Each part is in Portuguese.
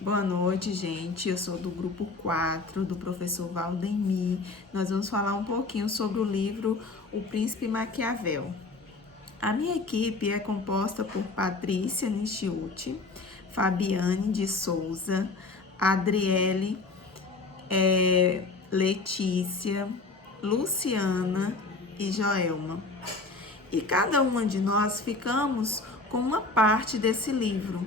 Boa noite, gente. Eu sou do grupo 4, do professor Valdemir. Nós vamos falar um pouquinho sobre o livro O Príncipe Maquiavel. A minha equipe é composta por Patrícia Nishiuti, Fabiane de Souza, Adriele, Letícia, Luciana e Joelma. E cada uma de nós ficamos com uma parte desse livro.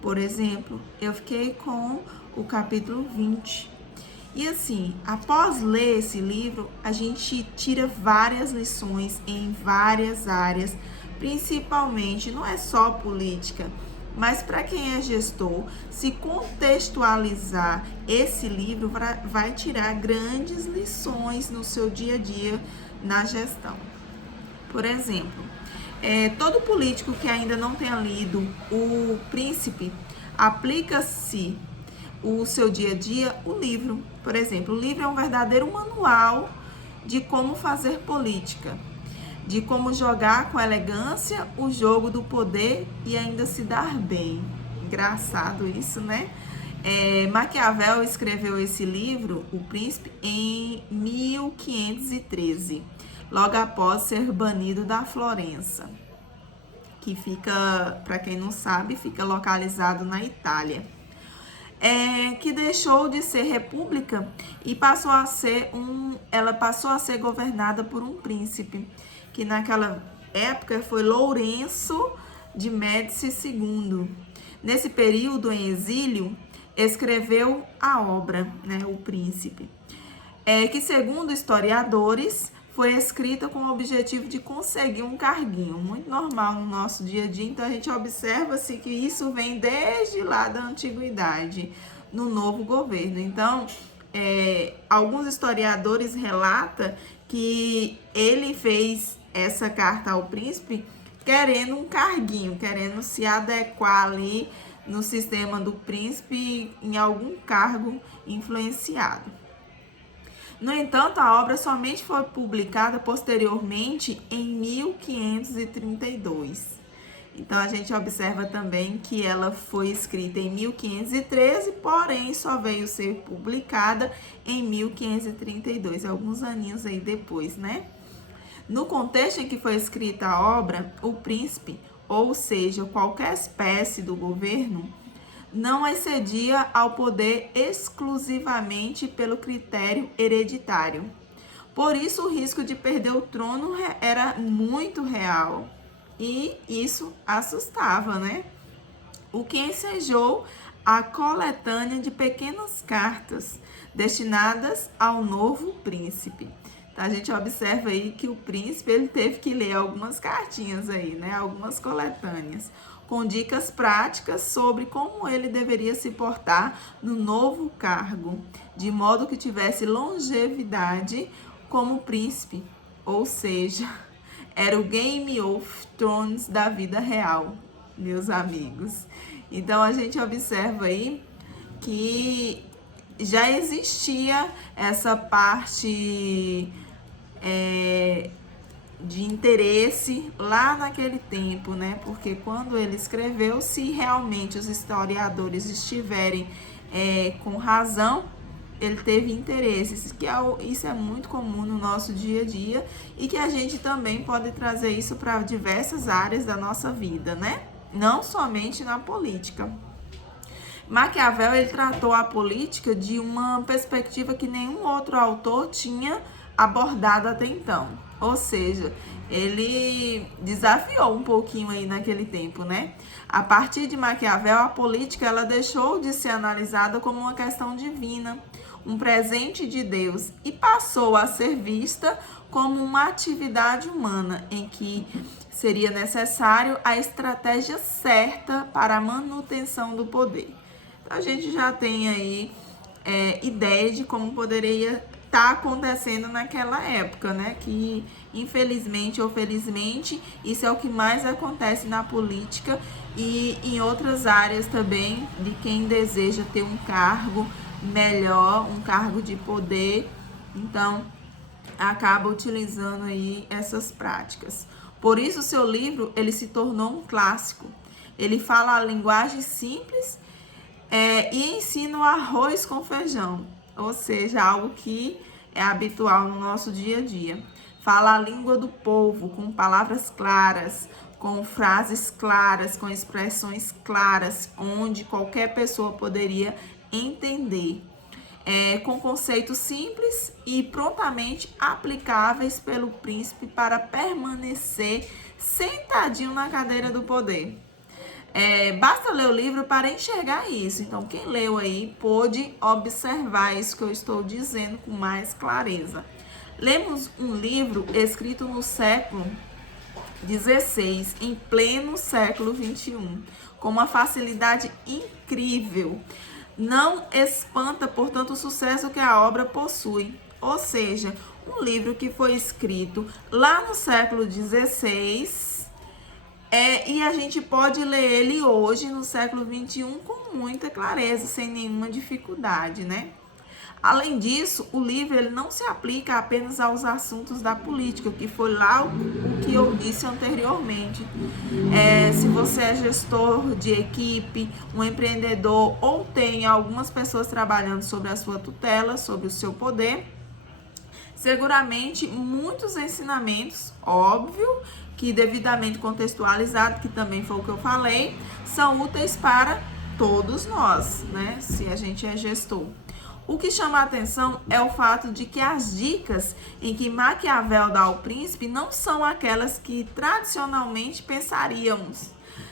Por exemplo, eu fiquei com o capítulo 20. E assim, após ler esse livro, a gente tira várias lições em várias áreas, principalmente, não é só política, mas para quem é gestor, se contextualizar esse livro, vai tirar grandes lições no seu dia a dia na gestão. Por exemplo, todo político que ainda não tenha lido O Príncipe, aplica-se o seu dia a dia o livro. Por exemplo, o livro é um verdadeiro manual de como fazer política, de como jogar com elegância o jogo do poder e ainda se dar bem. Engraçado isso, né? Maquiavel escreveu esse livro, O Príncipe, em 1513, logo após ser banido da Florença, que fica, para quem não sabe, fica localizado na Itália. Que deixou de ser república e ela passou a ser governada por um príncipe, que naquela época foi Lourenço de Médici II. Nesse período em exílio, escreveu a obra, né, O Príncipe, que segundo historiadores foi escrita com o objetivo de conseguir um carguinho, muito normal no nosso dia a dia. Então a gente observa-se que isso vem desde lá da antiguidade, no novo governo. Então, alguns historiadores relatam que ele fez essa carta ao príncipe querendo um carguinho, querendo se adequar ali no sistema do príncipe em algum cargo influenciado. No entanto, a obra somente foi publicada posteriormente em 1532. Então, a gente observa também que ela foi escrita em 1513, porém só veio ser publicada em 1532, alguns aninhos aí depois, né? No contexto em que foi escrita a obra, o príncipe, ou seja, qualquer espécie do governo, não excedia ao poder exclusivamente pelo critério hereditário. Por isso, o risco de perder o trono era muito real. E isso assustava, né? O que ensejou a coletânea de pequenas cartas destinadas ao novo príncipe. Então, a gente observa aí que o príncipe ele teve que ler algumas cartinhas aí, né? Algumas coletâneas, com dicas práticas sobre como ele deveria se portar no novo cargo, de modo que tivesse longevidade como príncipe, ou seja, era o Game of Thrones da vida real, meus amigos. Então a gente observa aí que já existia essa parte de interesse lá naquele tempo, né? Porque quando ele escreveu, se realmente os historiadores estiverem com razão, ele teve interesses, isso é muito comum no nosso dia a dia e que a gente também pode trazer isso para diversas áreas da nossa vida, né? Não somente na política. Maquiavel ele tratou a política de uma perspectiva que nenhum outro autor tinha abordado até então. Ou seja, ele desafiou um pouquinho aí naquele tempo, né? A partir de Maquiavel, a política ela deixou de ser analisada como uma questão divina, um presente de Deus, e passou a ser vista como uma atividade humana em que seria necessário a estratégia certa para a manutenção do poder. Então, a gente já tem aí ideia de como poderia estar acontecendo naquela época, né? Que infelizmente ou felizmente isso é o que mais acontece na política e em outras áreas também de quem deseja ter um cargo melhor, um cargo de poder. Então, acaba utilizando aí essas práticas. Por isso, o seu livro ele se tornou um clássico. Ele fala a linguagem simples e ensina o arroz com feijão, ou seja, algo que é habitual no nosso dia a dia. Fala a língua do povo, com palavras claras, com frases claras, com expressões claras, onde qualquer pessoa poderia entender. Com conceitos simples e prontamente aplicáveis pelo príncipe para permanecer sentadinho na cadeira do poder. Basta ler o livro para enxergar isso. Então, quem leu aí pôde observar isso que eu estou dizendo com mais clareza. Lemos um livro escrito no século XVI, em pleno século XXI, com uma facilidade incrível. Não espanta, portanto, o sucesso que a obra possui. Ou seja, um livro que foi escrito lá no século XVI, e a gente pode ler ele hoje, no século XXI, com muita clareza, sem nenhuma dificuldade, né? Além disso, o livro ele não se aplica apenas aos assuntos da política, que foi lá o que eu disse anteriormente. Se você é gestor de equipe, um empreendedor ou tem algumas pessoas trabalhando sobre a sua tutela, sobre o seu poder, seguramente muitos ensinamentos, óbvio, que devidamente contextualizado, que também foi o que eu falei, são úteis para todos nós, né? Se a gente é gestor. O que chama a atenção é o fato de que as dicas em que Maquiavel dá ao príncipe não são aquelas que tradicionalmente pensaríamos.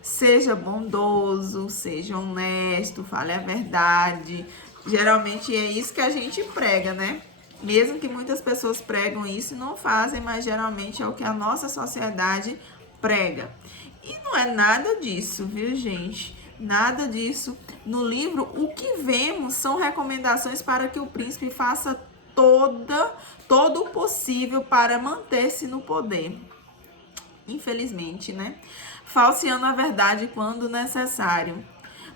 Seja bondoso, seja honesto, fale a verdade. Geralmente é isso que a gente prega, né? Mesmo que muitas pessoas pregam isso e não fazem, mas geralmente é o que a nossa sociedade prega. E não é nada disso, viu, gente? Nada disso. No livro, o que vemos são recomendações para que o príncipe faça todo o possível para manter-se no poder. Infelizmente, né? Falseando a verdade quando necessário.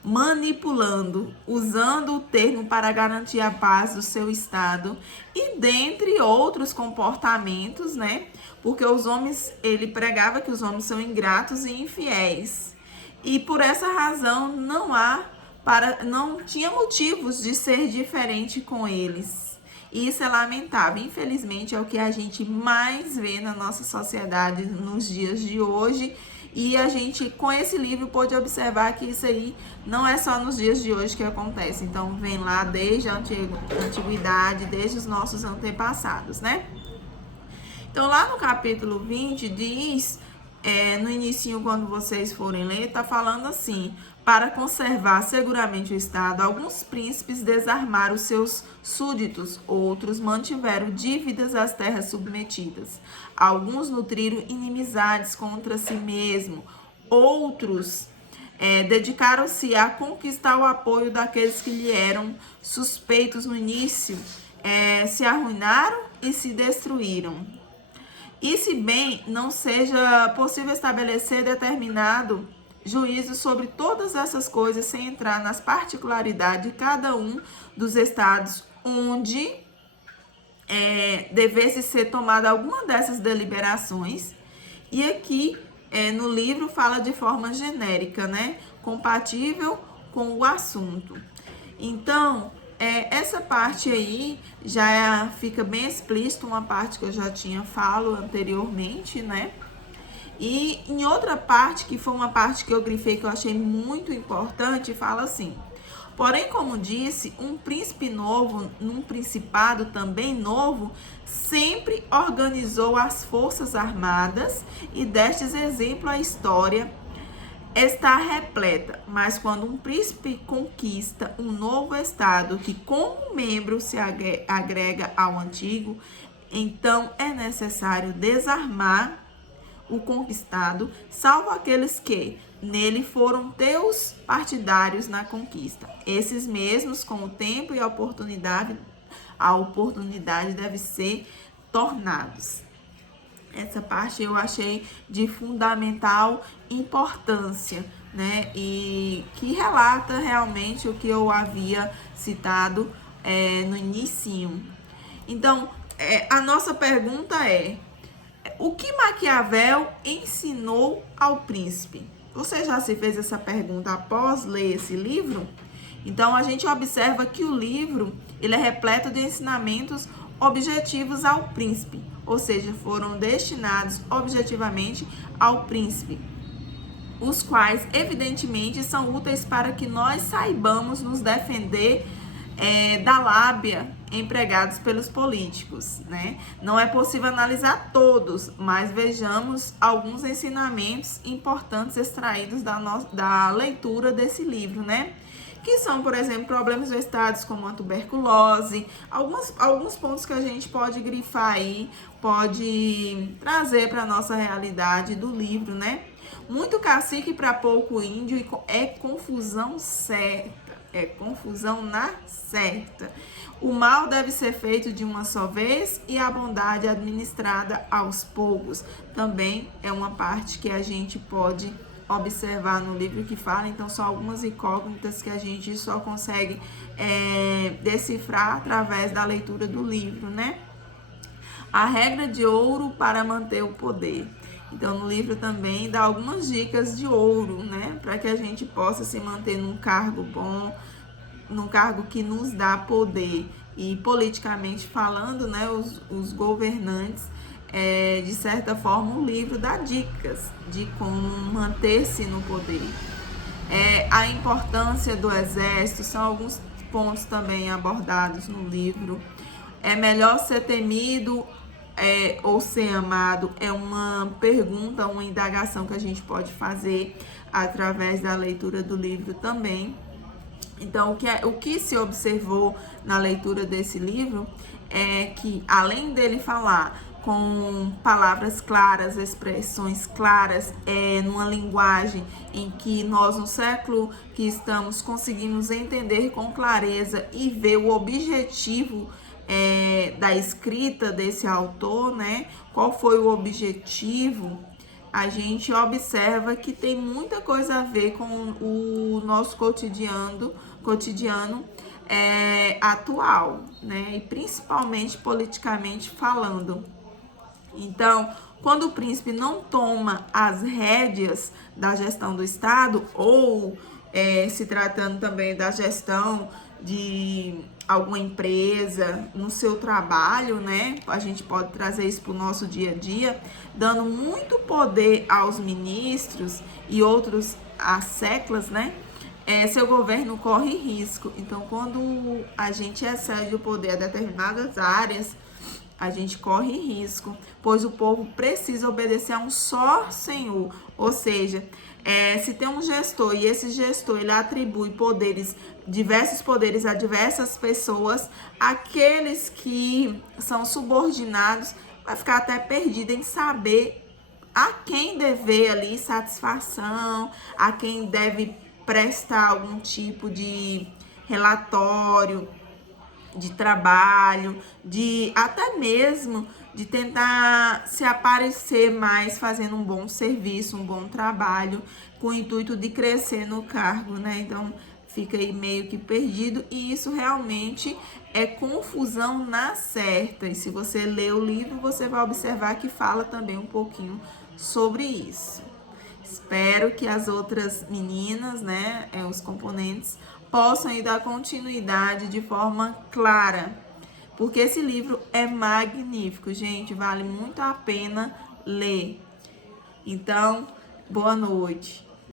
Manipulando, usando o termo para garantir a paz do seu estado e dentre outros comportamentos, né? Porque os homens, ele pregava que os homens são ingratos e infiéis. E por essa razão não tinha motivos de ser diferente com eles. E isso é lamentável. Infelizmente é o que a gente mais vê na nossa sociedade nos dias de hoje. E a gente, com esse livro, pôde observar que isso aí não é só nos dias de hoje que acontece. Então, vem lá desde a antiguidade, desde os nossos antepassados, né? Então, lá no capítulo 20, diz, no inicinho, quando vocês forem ler, tá falando assim: para conservar seguramente o Estado, alguns príncipes desarmaram os seus súditos, outros mantiveram dívidas às terras submetidas. Alguns nutriram inimizades contra si mesmo, outros dedicaram-se a conquistar o apoio daqueles que lhe eram suspeitos no início, se arruinaram e se destruíram. E se bem não seja possível estabelecer determinado juízo sobre todas essas coisas sem entrar nas particularidades de cada um dos estados onde devesse ser tomada alguma dessas deliberações. E aqui no livro fala de forma genérica, né? Compatível com o assunto. Então, essa parte aí já fica bem explícito, uma parte que eu já falo anteriormente, né? E em outra parte, que foi uma parte que eu grifei, que eu achei muito importante, fala assim: porém, como disse, um príncipe novo, num principado também novo, sempre organizou as forças armadas e destes exemplo a história está repleta. Mas quando um príncipe conquista um novo estado que como membro se agrega ao antigo, então é necessário desarmar o conquistado, salvo aqueles que nele foram teus partidários na conquista. Esses mesmos, com o tempo e a oportunidade deve ser tornados. Essa parte eu achei de fundamental importância, né? E que relata realmente o que eu havia citado no inicinho. Então, a nossa pergunta é: o que Maquiavel ensinou ao príncipe? Você já se fez essa pergunta após ler esse livro? Então, a gente observa que o livro ele é repleto de ensinamentos objetivos ao príncipe, ou seja, foram destinados objetivamente ao príncipe, os quais, evidentemente, são úteis para que nós saibamos nos defender da lábia empregados pelos políticos, né? Não é possível analisar todos, mas vejamos alguns ensinamentos importantes extraídos da leitura desse livro, né? Que são, por exemplo, problemas estados como a tuberculose, alguns pontos que a gente pode grifar aí, pode trazer para a nossa realidade do livro, né? Muito cacique para pouco índio é confusão certa. É confusão na certa. O mal deve ser feito de uma só vez e a bondade administrada aos poucos. Também é uma parte que a gente pode observar no livro que fala. Então, são algumas incógnitas que a gente só consegue decifrar através da leitura do livro, né? A regra de ouro para manter o poder. Então, no livro também dá algumas dicas de ouro, né? Para que a gente possa se manter num cargo bom, num cargo que nos dá poder. E politicamente falando, né? Os governantes, de certa forma, o livro dá dicas de como manter-se no poder. A importância do exército, são alguns pontos também abordados no livro. É melhor ser temido ou ser amado? É uma pergunta, uma indagação que a gente pode fazer através da leitura do livro também. Então, o que se observou na leitura desse livro é que, além dele falar com palavras claras, expressões claras, numa linguagem em que nós, no século que estamos, conseguimos entender com clareza e ver o objetivo da escrita desse autor, né? Qual foi o objetivo? A gente observa que tem muita coisa a ver com o nosso cotidiano atual, né? E principalmente politicamente falando. Então, quando o príncipe não toma as rédeas da gestão do Estado, ou se tratando também da gestão de alguma empresa no seu trabalho, né? A gente pode trazer isso para o nosso dia a dia, dando muito poder aos ministros e outros às seclas, né? Seu governo corre risco. Então, quando a gente excede o poder a determinadas áreas, a gente corre risco, pois o povo precisa obedecer a um só Senhor. Ou seja, se tem um gestor e esse gestor ele atribui diversos poderes a diversas pessoas, aqueles que são subordinados vai ficar até perdido em saber a quem dever ali satisfação, a quem deve prestar algum tipo de relatório de trabalho, de até mesmo de tentar se aparecer mais fazendo um bom serviço, um bom trabalho, com o intuito de crescer no cargo, né? Então fica aí meio que perdido, e isso realmente é confusão na certa. E se você ler o livro, você vai observar que fala também um pouquinho sobre isso. Espero que as outras meninas, né, os componentes, possam ir dar continuidade de forma clara, porque esse livro é magnífico, gente, vale muito a pena ler. Então, boa noite.